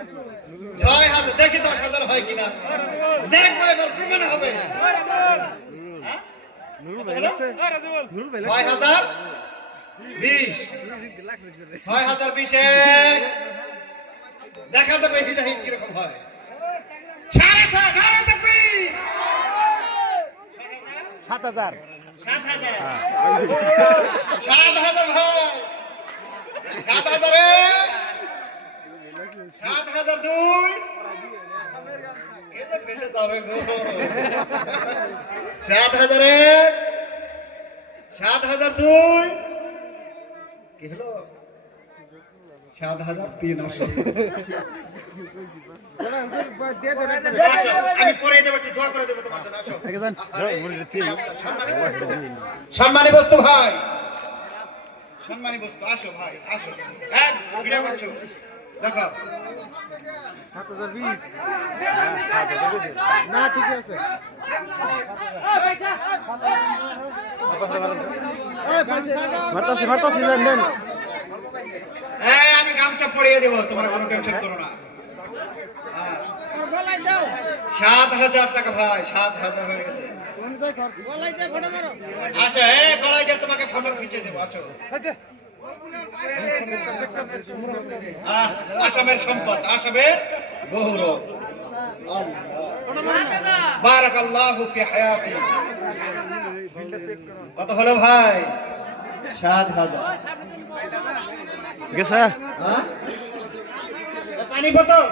6,000 দেখি 10,000 হয় কিনা দেখবো এবার প্রমাণ হবে। 6,020 6,020 দেখা যাবে এটা হিট কিরকম হয়। 6,500 গাড়ি দেখবি 7,000 7,000 7,000 ভাই 7,000 7,002 এসে ফেসে যাবে গো 7,000 7,002 কি হলো 7,003 আসো আমি পরে দেব একটু দোয়া করে দেব তোমার জন্য আসো সম্মানী বস্তু ভাই সম্মানী বস্তু আসো ভাই আসো হ্যাঁ ভিডিও করছো দেখো 7,020 না ঠিক আছে মারতাছি দেন হ্যাঁ আমি গামছা পরিয়ে দেব তোমরা কোনো টেনশন করো না 7,000 টাকা ভাই 7,000 হয়ে গেছে আসো গলায় দিয়ে তোমাকে ফটো খিচে দেবো আছো আসামের সম্পদ আসামের গৌরব বারাকাল্লাহু ফি হায়াতি কত হলো ভাই 7,000 গেছে পানি বোতল